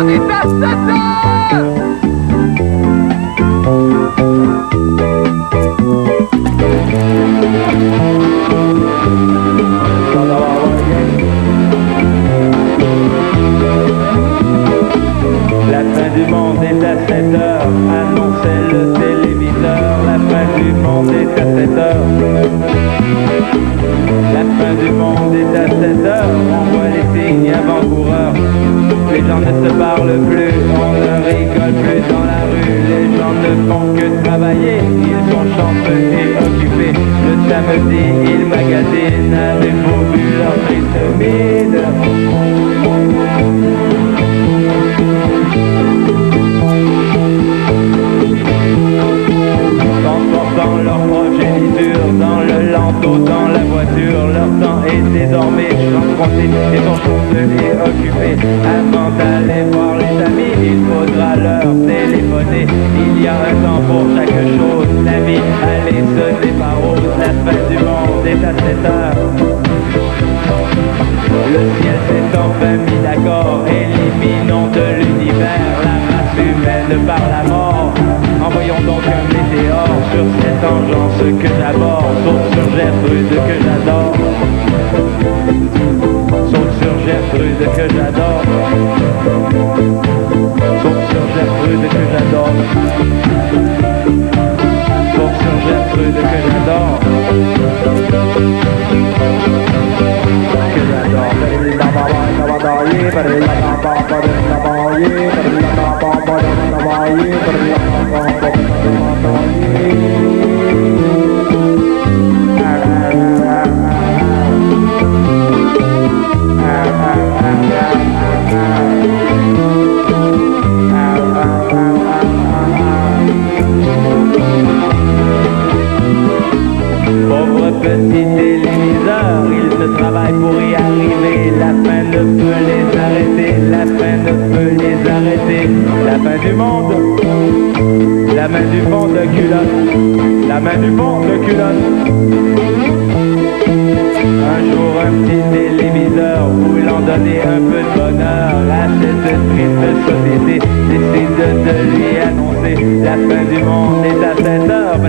monde est à 7 heures! La fin du monde est à 7 heures, annonçait le téléviseur. La fin du monde est à 7 heures. La fin du monde est à 7 heures, on voit les signes avant-coureurs. Les gens ne se parlent plus, on ne rigole plus dans la rue. Les gens ne font que travailler, ils sont chanceux et occupés. Le samedi, ils magasinent, avez-vous vu leur triste mine? Transportant leur progéniture dans le landau, dans la voiture, leur temps est désormais transporté et sont chanceux et occupés. Avant d'aller voir les amis, il faudra leur téléphoner. Il y a un temps pour chaque chose, la vie, allez, ce n'est pas rose. La fin du monde est à 7 heures. Le ciel s'est enfin mis d'accord, éliminons de l'univers la race humaine par la mort. Envoyons donc un météore sur cette engeance que j'aborde. Saute sur Gertrude que j'adore. Saute sur Gertrude que j'adore. Saute sur Gertrude que j'adore. Saute sur Gertrude que j'adore. Que j'adore. Pauvre petit téléviseur, il se travaille pour y arriver. La fin ne peut les arrêter, la fin ne peut les arrêter. La fin du monde, la main du fond de culotte, la main du fond de culotte. Un jour un petit téléviseur voulant donner un peu de bonheur à cette triste société décide de lui annoncer la fin du monde est à 7 heures. La fin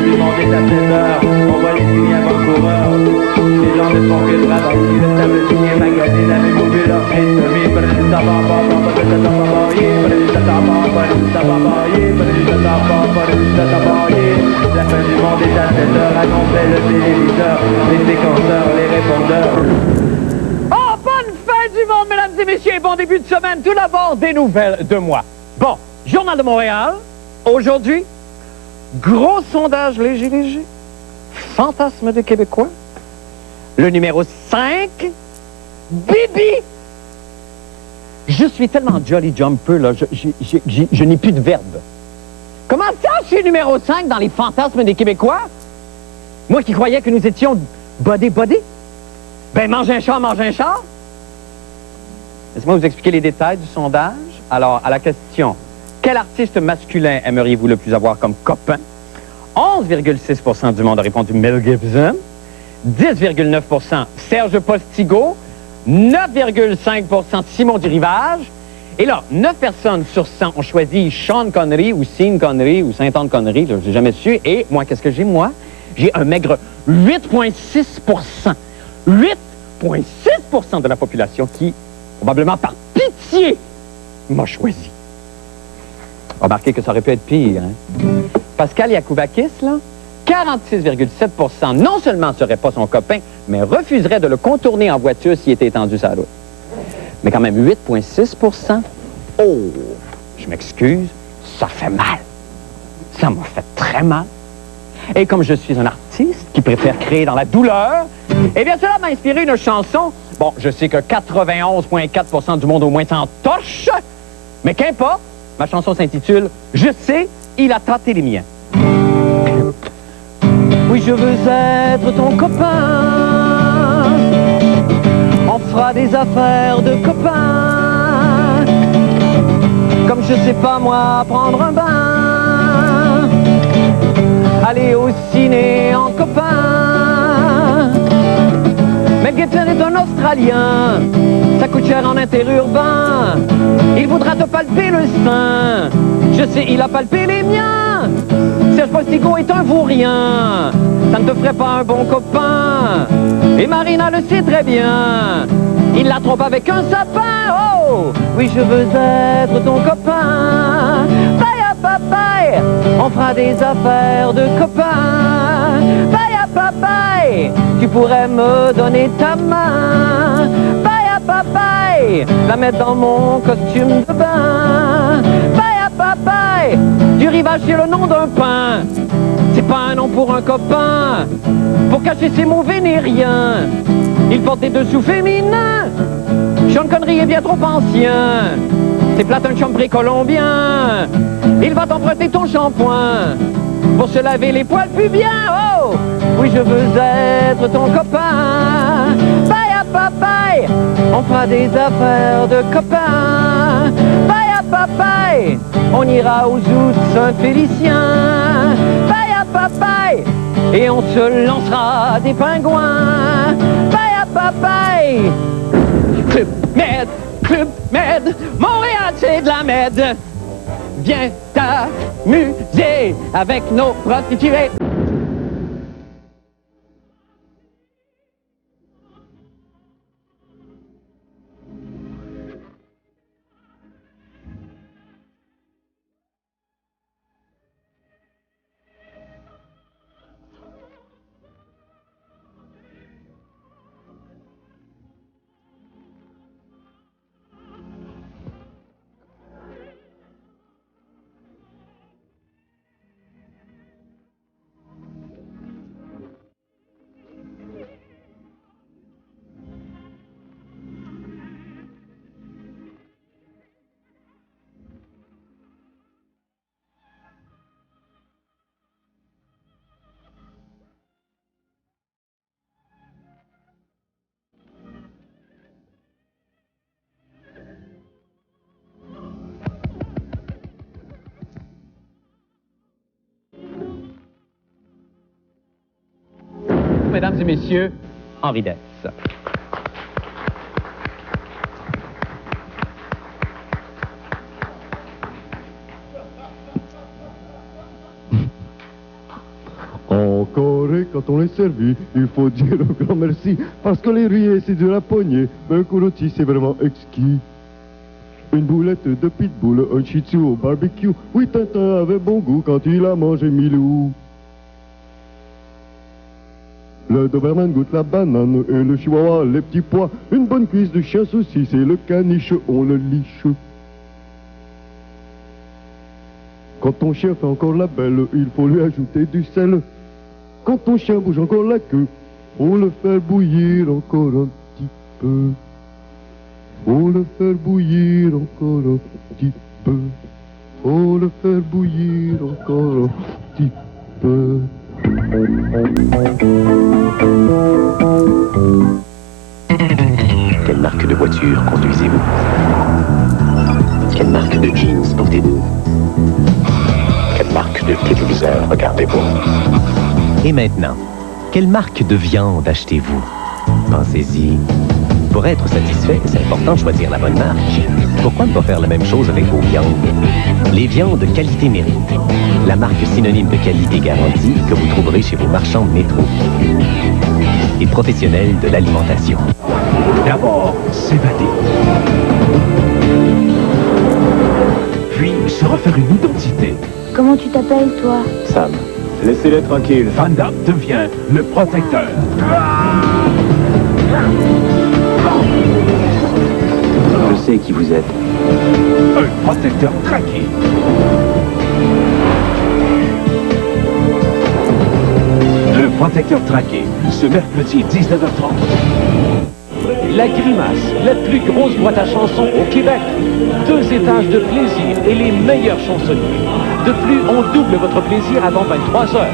du monde est à 7 heures, on voit les signes avant-coureurs. Les gens ne font que travailler, le samedi est magazine, avez-vous vu leur triste vie? La fin du monde est à 7 heures, annonçait le téléviseur, les séquenceurs, les répondeurs. Oh, bonne fin du monde, mesdames et messieurs, bon début de semaine. Tout d'abord, des nouvelles de moi. Bon, Journal de Montréal, aujourd'hui, gros sondage léger, fantasme de Québécois. Le numéro 5, Bibi. Je suis tellement jolly jumper, là, je n'ai plus de verbe. Comment ça, je suis numéro 5 dans les fantasmes des Québécois? Moi qui croyais que nous étions body. Ben, mange un chat. Laissez-moi vous expliquer les détails du sondage. Alors, à la question, quel artiste masculin aimeriez-vous le plus avoir comme copain? 11,6% du monde a répondu Mel Gibson. 10,9% Serge Postigo, 9,5% Simon du Rivage. Et là, 9 personnes sur 100 ont choisi Sean Connery ou Sean Connery ou Saint-Anne Connery, je n'ai jamais su. Et moi, qu'est-ce que j'ai, moi? J'ai un maigre 8,6%. 8,6% de la population qui, probablement par pitié, m'a choisi. Remarquez que ça aurait pu être pire, hein? Pascal Yakoubakis, là, 46,7% non seulement ne serait pas son copain, mais refuserait de le contourner en voiture s'il était étendu sur la route. Mais quand même 8,6%. Oh, je m'excuse, ça fait mal. Ça m'a fait très mal. Et comme je suis un artiste qui préfère créer dans la douleur, eh bien cela m'a inspiré une chanson. Bon, je sais que 91,4% du monde au moins s'en torche, mais qu'importe, ma chanson s'intitule « Je sais, il a tâté les miens ». Oui, je veux être ton copain. On fera des affaires de copains. sais pas moi, prendre un bain, aller au ciné en copain. Mais Gaëtan est un Australien, ça coûte cher en interurbain. Il voudra te palper le sein, je sais, il a palpé les miens. Serge Postigo est un vaurien, ça ne te ferait pas un bon copain. Et Marina le sait très bien, il la trompe avec un sapin. Oh, oui, je veux être ton copain. Bye à papaye, on fera des affaires de copains. Bye à papaye, tu pourrais me donner ta main. Bye à papaye, la mettre dans mon costume de bain. Bye à papaye, du rivage c'est le nom d'un pain. C'est pas un nom pour un copain, pour cacher ses mots vénériens. Il porte des dessous féminins. Sean Connery est bien trop ancien, c'est plate un chum précolombien. Il va t'emprunter ton shampoing pour se laver les poils pubiens. Oh, oui, je veux être ton copain. Bye à papaye, on fera des affaires de copains. Bye à papaye, on ira aux Zout Saint-Félicien. Bye à papaye, et on se lancera des pingouins. Bye à papaye. Club Med, Montréal c'est de la med. Viens t'amuser avec nos prostituées. Mesdames et messieurs, Henri Dess. Encore et quand on est servi, il faut dire un grand merci, parce que les riez c'est de la poignée, mais un coup rôti c'est vraiment exquis. Une boulette de pitbull, un shih tzu au barbecue, oui Tintin avait bon goût quand il a mangé Milou. Le Doberman goûte la banane et le chihuahua les petits pois. Une bonne cuisse de chien saucisse et le caniche on le liche. Quand ton chien fait encore la belle, il faut lui ajouter du sel. Quand ton chien bouge encore la queue, faut le faire bouillir encore un petit peu. Faut le faire bouillir encore un petit peu. Faut le faire bouillir encore un petit peu. Quelle marque de voiture conduisez-vous? Quelle marque de jeans portez-vous? Quelle marque de téléviseur regardez-vous? Et maintenant, quelle marque de viande achetez-vous? Pensez-y. Pour être satisfait, c'est important de choisir la bonne marque. Pourquoi ne pas faire la même chose avec vos viandes? Les viandes qualité-mérite. La marque synonyme de qualité garantie que vous trouverez chez vos marchands de métro. Les professionnels de l'alimentation. D'abord, s'évader. Puis se refaire une identité. Comment tu t'appelles, toi? Sam. Laissez-les tranquilles. Van Damme devient le protecteur. Je sais qui vous êtes. Un protecteur traqué. Le protecteur traqué, ce mercredi 19h30. La Grimace, la plus grosse boîte à chansons au Québec. 2 étages de plaisir et les meilleurs chansonniers. De plus, on double votre plaisir avant 23h.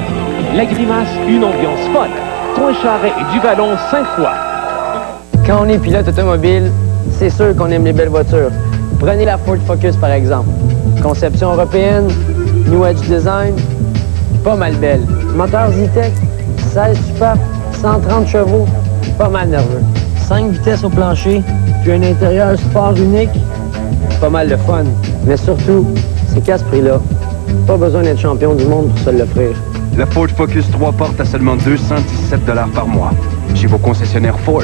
La Grimace, une ambiance folle. Coin Charret et du ballon 5 fois. Quand on est pilote automobile, c'est sûr qu'on aime les belles voitures. Prenez la Ford Focus, par exemple. Conception européenne, New Edge Design, pas mal belle. Moteur Zetec, 16 super, 130 chevaux, pas mal nerveux. 5 vitesses au plancher, puis un intérieur sport unique, pas mal de fun. Mais surtout, c'est qu'à ce prix-là, pas besoin d'être champion du monde pour se l'offrir. La Ford Focus 3 porte à seulement 217 $ par mois. Chez vos concessionnaires Ford.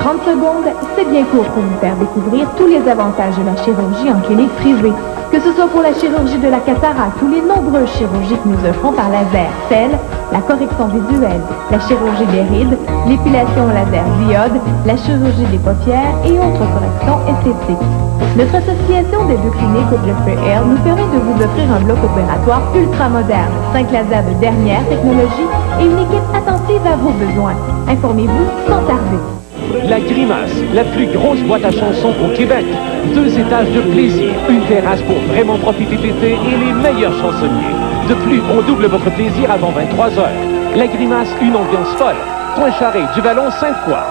30 secondes, c'est bien court pour vous faire découvrir tous les avantages de la chirurgie en clinique privée. Que ce soit pour la chirurgie de la cataracte ou les nombreuses chirurgies que nous offrons par laser, telles la correction visuelle, la chirurgie des rides, l'épilation laser diode, la chirurgie des paupières et autres corrections esthétiques. Notre association des deux cliniques au Jeffrey Air nous permet de vous offrir un bloc opératoire ultra moderne, 5 lasers de dernière technologie et une équipe attentive à vos besoins. Informez-vous sans tarder. La Grimace, la plus grosse boîte à chansons au Québec. 2 étages de plaisir, une terrasse pour vraiment profiter de l'été et les meilleurs chansonniers. De plus, on double votre plaisir avant 23 h. La Grimace, une ambiance folle. Pointe-Charest, du Vallon, Sainte-Croix.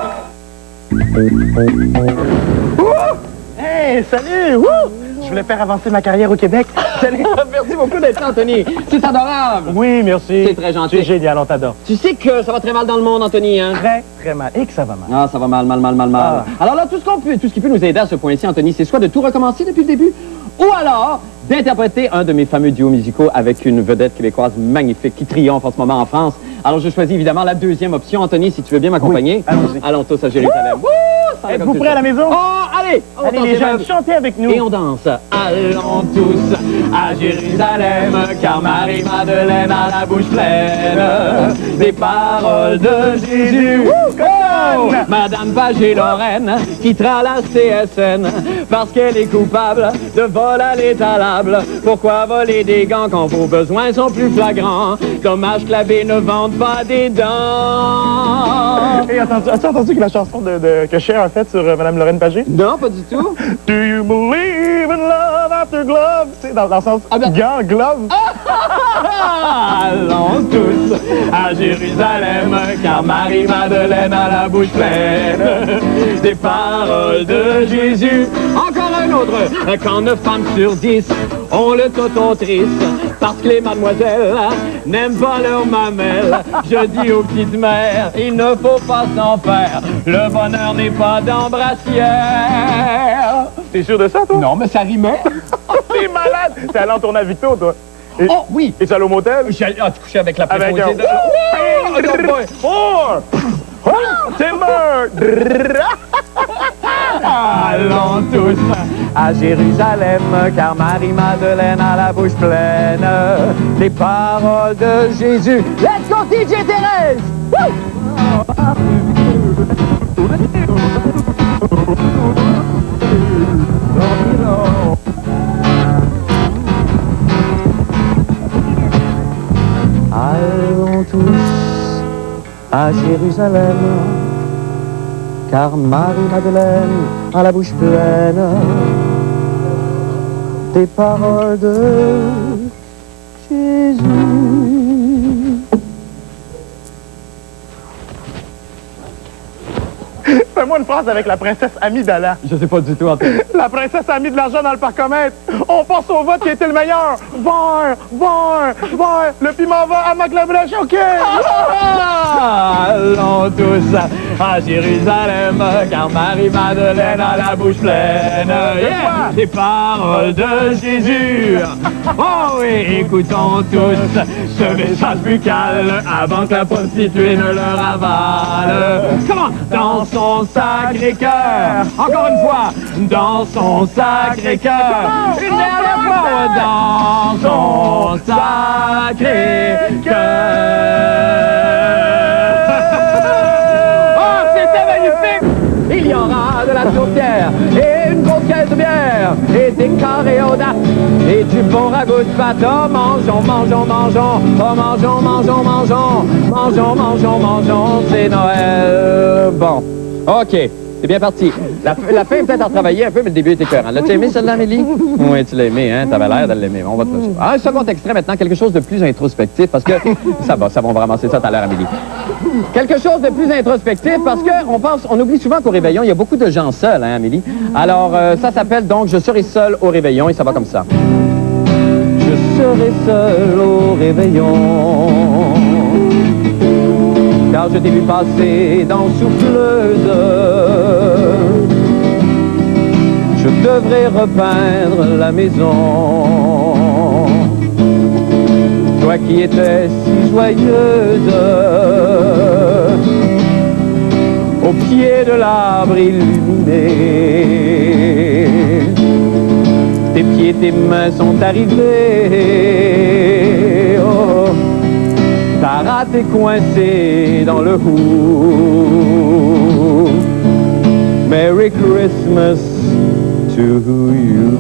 Hey, salut! Wouh! Je voulais faire avancer ma carrière au Québec. Salut! Merci beaucoup d'être là, Anthony. C'est adorable. Oui, merci. C'est très gentil. C'est génial, on t'adore. Tu sais que ça va très mal dans le monde, Anthony, hein? Très, très mal. Et que ça va mal. Ah, ça va mal. Ah. Alors là, tout ce qui peut nous aider à ce point-ci, Anthony, c'est soit de tout recommencer depuis le début, ou alors d'interpréter un de mes fameux duos musicaux avec une vedette québécoise magnifique qui triomphe en ce moment en France. Alors, je choisis évidemment la deuxième option. Anthony, si tu veux bien m'accompagner. Oui, allons-y. Allons tous à Jérusalem. Êtes-vous prêts à la maison? Oh, allez! On Allez, danse les les jeunes, mains. chantez avec nous. Et on danse. Allons tous à Jérusalem, car Marie-Madeleine a la bouche pleine des paroles de Jésus. Oh, Madame Pagé-Lorraine quittera la CSN parce qu'elle est coupable de vol à l'étalable. Pourquoi voler des gants quand vos besoins sont plus flagrants? Dommage que l'abbé ne vende pas des dents. Hey, as-tu entendu que la chanson que Cher a faite sur Madame Lorraine Pagé? Non, pas du tout. Do you believe in love after glove? Tu sais, dans le sens gants, glove. Allons tous à Jérusalem, car Marie-Madeleine a la bouche pleine des paroles de Jésus. Encore un autre, quand 9 femmes sur 10 ont le toton triste, parce que les mademoiselles n'aiment pas leurs mamelles. Je dis aux petites mères, il ne faut pas s'en faire, le bonheur n'est pas d'embrassière. T'es sûr de ça, toi? Non, mais ça rimait. T'es malade! T'es allé en tournée à Victo, toi. Et, Oh, oui! Et tu allé au motel? Tu couché avec la Avec un... préposée de... Timber! Allons tous à Jérusalem, car Marie-Madeleine a la bouche pleine des paroles de Jésus. Let's go, DJ Thérèse! Woo! Allons tous à Jérusalem, car Marie-Madeleine a la bouche pleine des paroles de Jésus. Fais-moi une phrase avec la princesse Amidala. Je sais pas du tout, Anthony. La princesse a mis de l'argent dans le parcomètre. On pense au vote qui a été le meilleur. Vert. Le piment va à McLebrèche, OK? Allons tous à Jérusalem, car Marie-Madeleine a la bouche pleine des paroles de Jésus. Oh oui, écoutons tous ce message buccal avant que la prostituée ne le ravale. Comment? Dans son sacré-cœur. Encore une fois, dans son sacré-cœur. Une dernière fois, dans son sacré-cœur. Oh, c'était magnifique! Il y aura de la tourtière et une grosse caisse de bière et des carrés aux dates et du bon ragoût de pâte. Oh, mangeons. Oh, mangeons, c'est Noël. Bon, OK, c'est bien parti. La fin est peut-être à travailler un peu, mais le début était écœurant. L'as-tu aimé, celle-là, Amélie? Oui, tu l'as aimé, hein? T'avais l'air de l'aimer. On va te... Un second extrait maintenant, quelque chose de plus introspectif, parce que ça va, on va ramasser ça tout à l'heure, Amélie. quelque chose de plus introspectif parce qu'on oublie souvent qu'au réveillon, il y a beaucoup de gens seuls, hein, Amélie? Alors, ça s'appelle donc « Je serai seul au réveillon » et ça va comme ça. Je serai seul au réveillon, car je t'ai vu passer dans souffleuse. Je devrais repeindre la maison, toi qui étais si joyeuse, au pied de l'arbre illuminé. Tes pieds, tes mains sont arrivés, oh, ta rate est coincée dans le hou. Merry Christmas to you.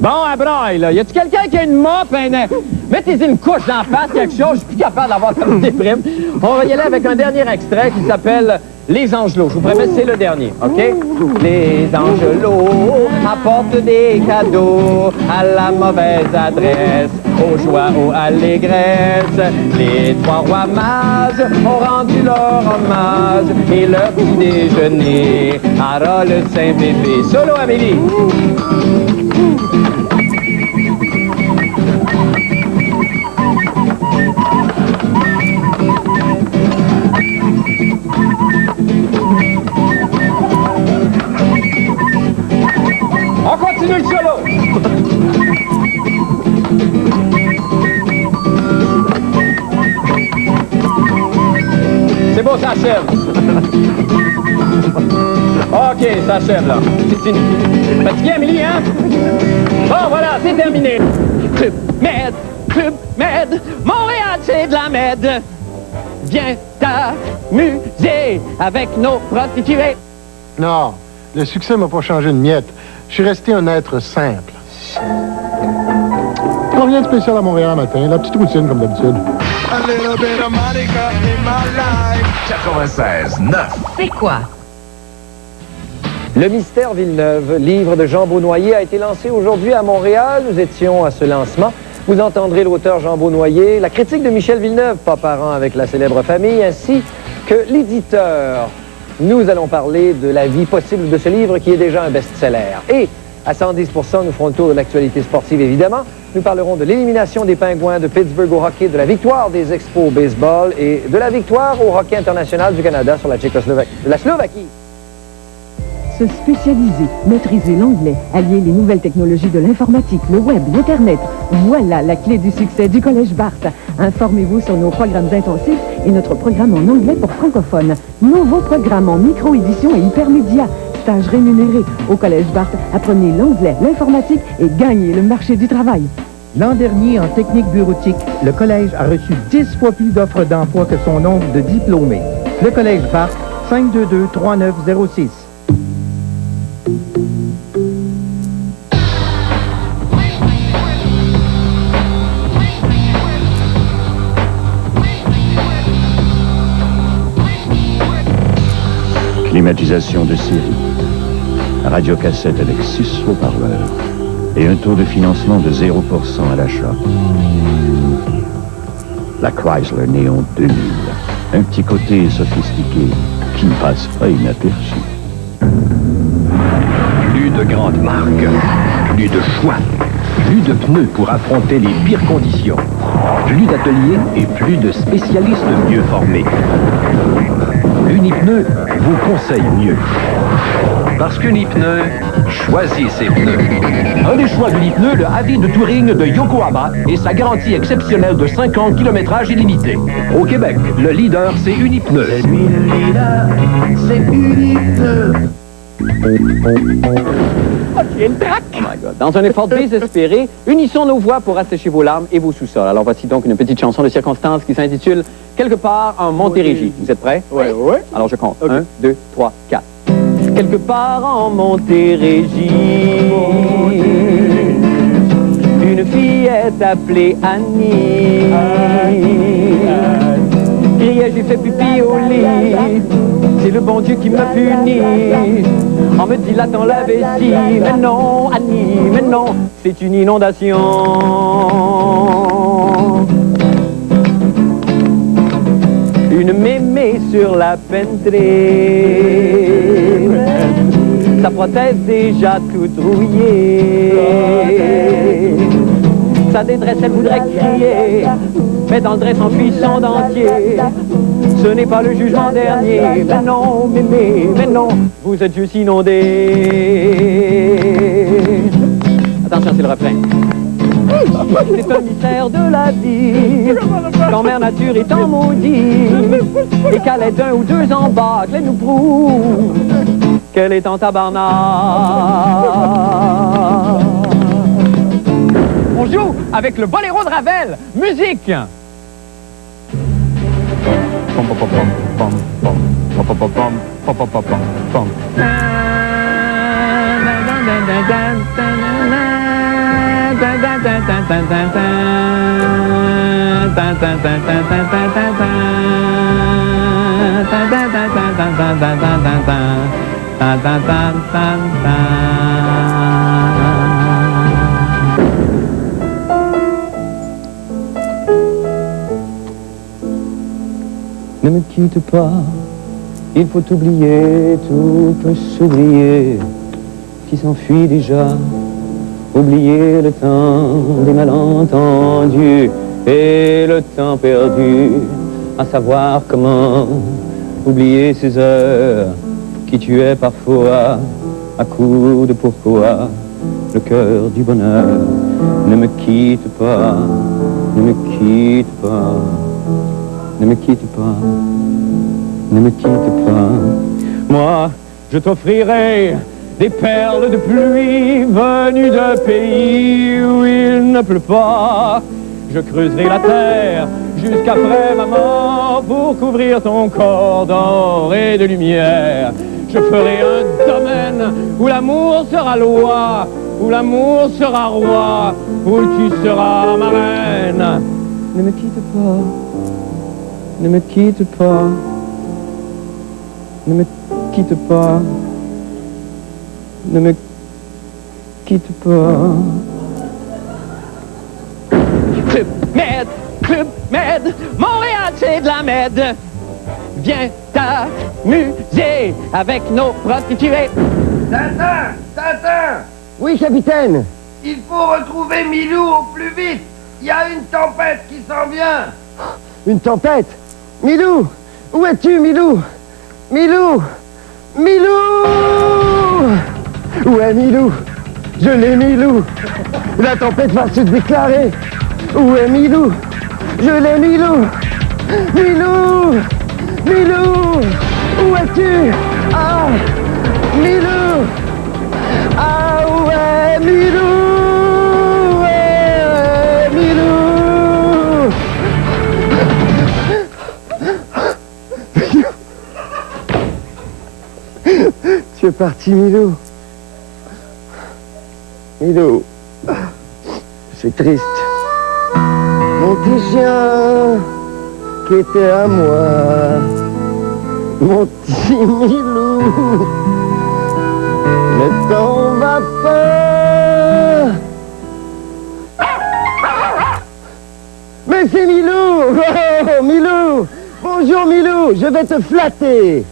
Bon, à braille, là. Y a-tu quelqu'un qui a une mop? Mettez-y une couche d'en face, quelque chose. Je suis plus capable d'avoir comme déprime. On va y aller avec un dernier extrait qui s'appelle Les Angelots. Je vous promets, c'est le dernier, OK? Les Angelots apportent des cadeaux à la mauvaise adresse, aux joies, aux allégresses. Les trois rois mages ont rendu leur hommage et leur petit déjeuner à le Saint-Bébé. Solo, Amélie! On continue le solo! C'est beau, ça achève. OK, ça achève, là. C'est fini. Fatigué, Amélie, hein? Bon, voilà, c'est terminé. Club Med, Montréal, c'est de la med. Viens t'amuser avec nos prostituées. Non, le succès m'a pas changé de miette. Je suis resté un être simple. Combien de spécial à Montréal matin? La petite routine, comme d'habitude. 96.9. C'est quoi? Le Mystère Villeneuve, livre de Jean Beaunoyer, a été lancé aujourd'hui à Montréal. Nous étions à ce lancement. Vous entendrez l'auteur Jean Beaunoyer, la critique de Michel Villeneuve, pas parent avec la célèbre famille, ainsi que l'éditeur. Nous allons parler de la vie possible de ce livre qui est déjà un best-seller. Et à 110 nous ferons le tour de l'actualité sportive, évidemment. Nous parlerons de l'élimination des Pingouins de Pittsburgh au hockey, de la victoire des Expos au baseball et de la victoire au hockey international du Canada sur la Slovaquie. Se spécialiser, maîtriser l'anglais, allier les nouvelles technologies de l'informatique, le web, l'Internet. Voilà la clé du succès du Collège Barthes. Informez-vous sur nos programmes intensifs et notre programme en anglais pour francophones. Nouveau programme en micro-édition et hypermédia. Stage rémunéré. Au Collège Barthes, apprenez l'anglais, l'informatique et gagnez le marché du travail. L'an dernier, en technique bureautique, le Collège a reçu 10 fois plus d'offres d'emploi que son nombre de diplômés. Le Collège Barthes, 522-3906. Climatisation de série, radiocassette avec 6 haut-parleurs et un taux de financement de 0% à l'achat. La Chrysler Néon 2000, un petit côté sophistiqué qui ne passe pas inaperçu. Plus de grandes marques, plus de choix, plus de pneus pour affronter les pires conditions, plus d'ateliers et plus de spécialistes mieux formés. Unipneu vous conseille mieux. Parce qu'Unipneu choisit ses pneus. Un des choix d'Unipneu, le Avis de Touring de Yokohama et sa garantie exceptionnelle de 5 ans, kilométrage illimité. Au Québec, le leader, c'est Unipneu. C'est lui le leader, c'est Unipneu. OK, une traque! Oh my God. Dans un effort désespéré, unissons nos voix pour assécher vos larmes et vos sous-sols. Alors voici donc une petite chanson de circonstance qui s'intitule « Quelque part en Montérégie ». Vous êtes prêts? Oui, oui. Alors je compte. 1, 2, 3, 4. Quelque part en Montérégie, une fille est appelée Annie. Criait, j'ai fait pipi au lit. C'est le bon Dieu qui m'a puni. On me dilatant la vessie. Mais non, Annie, mais non, c'est une inondation. une mémé sur la pentrée. Sa prothèse déjà toute rouillée. Sa détresse, elle voudrait crier, mais dans le dresse s'enfuit son dentier. Ce n'est pas le jugement dernier, mais non, mais non, vous êtes juste inondés. Attention, c'est le refrain. C'est un mystère de la vie, quand Mère Nature est en maudit, et qu'elle est d'un ou deux en bas, qu'elle nous prouve qu'elle est en tabarnak. On joue avec le boléro de Ravel. Musique! Ne me quitte pas, il faut oublier, tout peut s'oublier, qui s'enfuit déjà. Oublier le temps des malentendus et le temps perdu, à savoir comment oublier ces heures qui tuaient parfois à coups de pourquoi le cœur du bonheur. Ne me quitte pas, ne me quitte pas. Ne me quitte pas, ne me quitte pas. Moi, je t'offrirai des perles de pluie venues de pays où il ne pleut pas. Je creuserai la terre jusqu'après ma mort pour couvrir ton corps d'or et de lumière. Je ferai un domaine où l'amour sera loi, où l'amour sera roi, où tu seras ma reine. Ne me quitte pas. Ne me quitte pas, ne me quitte pas, ne me quitte pas. Club Med, Montréal c'est de la med. Viens t'amuser avec nos prostituées. Tintin! Oui, capitaine. Il faut retrouver Milou au plus vite. Il y a une tempête qui s'en vient. Une tempête? Milou! Où es-tu, Milou? Milou! Milou! Où est Milou? Je l'ai, Milou! La tempête va se déclarer! Où est Milou? Je l'ai, Milou! Milou! Milou! Où es-tu? Ah! Milou! Ah, où est Milou? Tu es parti, Milou. Milou, c'est triste. Mon petit chien qui était à moi. Mon petit Milou, ne t'en va pas. Mais c'est Milou. Oh, Milou. Bonjour, Milou, je vais te flatter.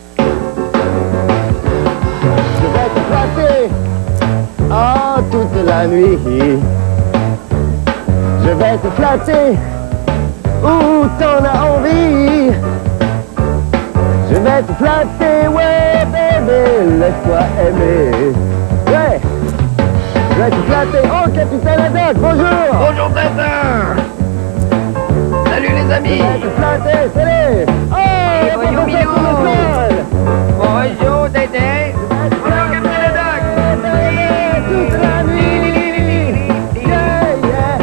Oh, toute la nuit, je vais te flatter où t'en as envie. Je vais te flatter, ouais, bébé, laisse-toi aimer. Ouais, je vais te flatter. Oh, capitaine Haddock, bonjour. Bonjour, Tintin. Salut, les amis. Je vais te flatter, salut. Oh, bonjour, Milou. Bonjour, Tintin. Bonjour, capitaine Haddock. Toute la nuit. Yeah, yeah.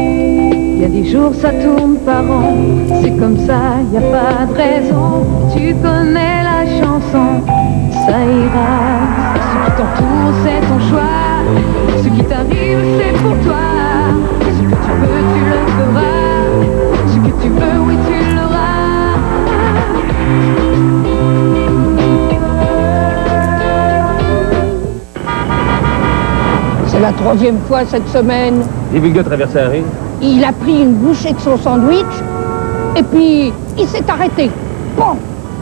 Il y a des jours, ça tourne par an. C'est comme ça, y a pas de raison. Tu connais la chanson, ça ira. Ce qui t'entoure, c'est ton choix. Ce qui t'arrive, c'est pour toi. Ce que tu veux, tu le feras. Ce que tu veux, oui, tu l'auras. 3e fois cette semaine. J'ai vu le gars traverser la rue. Il a pris une bouchée de son sandwich, et puis il s'est arrêté. Bon,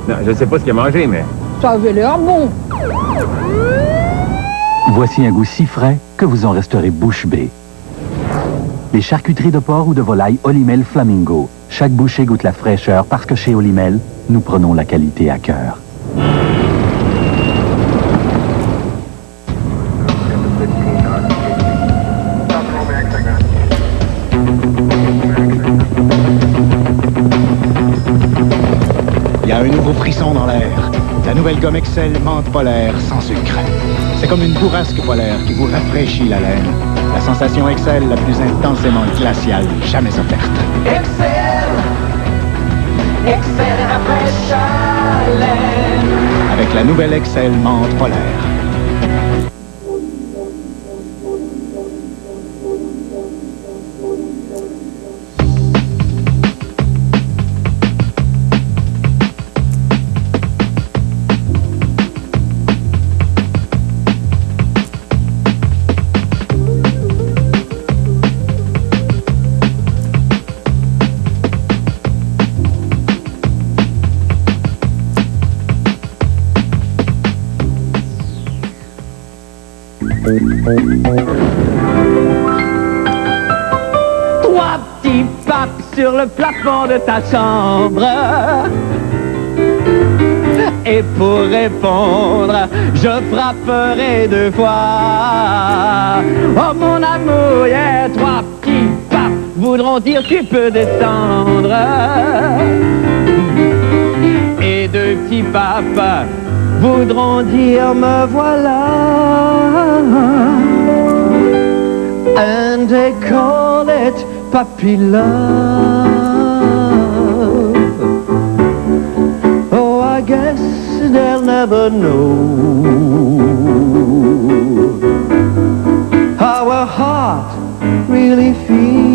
Non, je sais pas ce qu'il a mangé, mais... ça avait l'air bon. Voici un goût si frais que vous en resterez bouche bée. Les charcuteries de porc ou de volaille Olimel Flamingo. Chaque bouchée goûte la fraîcheur parce que chez Olimel, nous prenons la qualité à cœur. Il y a un nouveau frisson dans l'air. La nouvelle gomme Excel menthe polaire sans sucre. C'est comme une bourrasque polaire qui vous rafraîchit la laine. La sensation Excel la plus intensément glaciale jamais offerte. Excel, Excel rafraîchit la laine. Avec la nouvelle Excel menthe polaire. Trois petits papes sur le plafond de ta chambre. Et pour répondre, je frapperai 2 fois. Oh mon amour, yeah, trois petits papes voudront dire tu peux descendre. Et 2 petits papes voudront dire me voilà. And they call it puppy love. Oh, I guess they'll never know how a heart really feels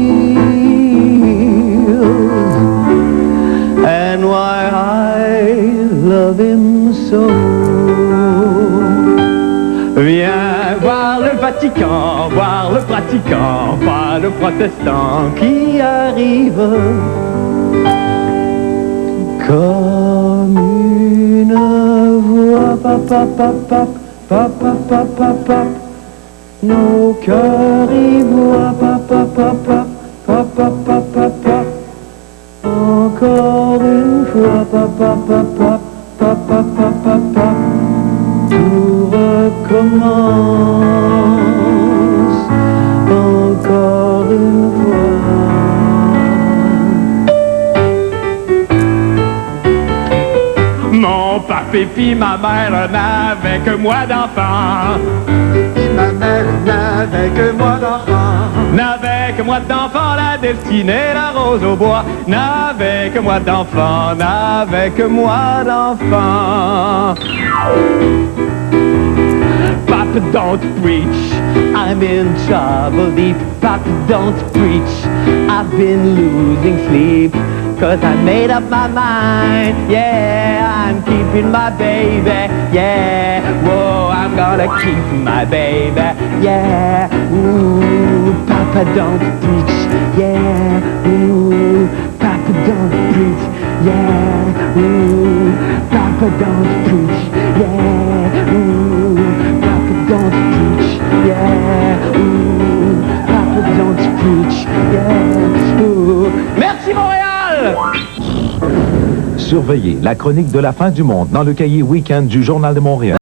and why I love him so. Viens voir le Vatican, voir le pratiquant, pas le protestant qui arrive comme une voix, papa, papa, papa, papa, papa. Nos cœurs y voient, papa, papa, papa, papa, papa. Encore une fois, papa, papa, papa, papa, papa. Tout recommence encore une fois. Mon papa et puis ma mère n'avaient que moi d'enfant. Et ma mère n'avait que moi d'enfant. N'avait que moi d'enfant, la destinée, la rose au bois. N'avait que moi d'enfant, n'avait que moi d'enfant. Papa, don't preach, I'm in trouble deep. Papa, don't preach, I've been losing sleep. 'Cause I made up my mind, yeah, I'm keeping my baby, yeah. Whoa, I'm gonna keep my baby, yeah. Ooh, Papa, don't preach, yeah. Ooh, Papa, don't preach, yeah. Ooh, Papa, don't preach, yeah. Ooh, Papa, don't preach, yeah. Ooh, Papa, don't preach, yeah. Ooh. Merci Montréal! Surveillez la chronique de la fin du monde dans le cahier Week-end du Journal de Montréal.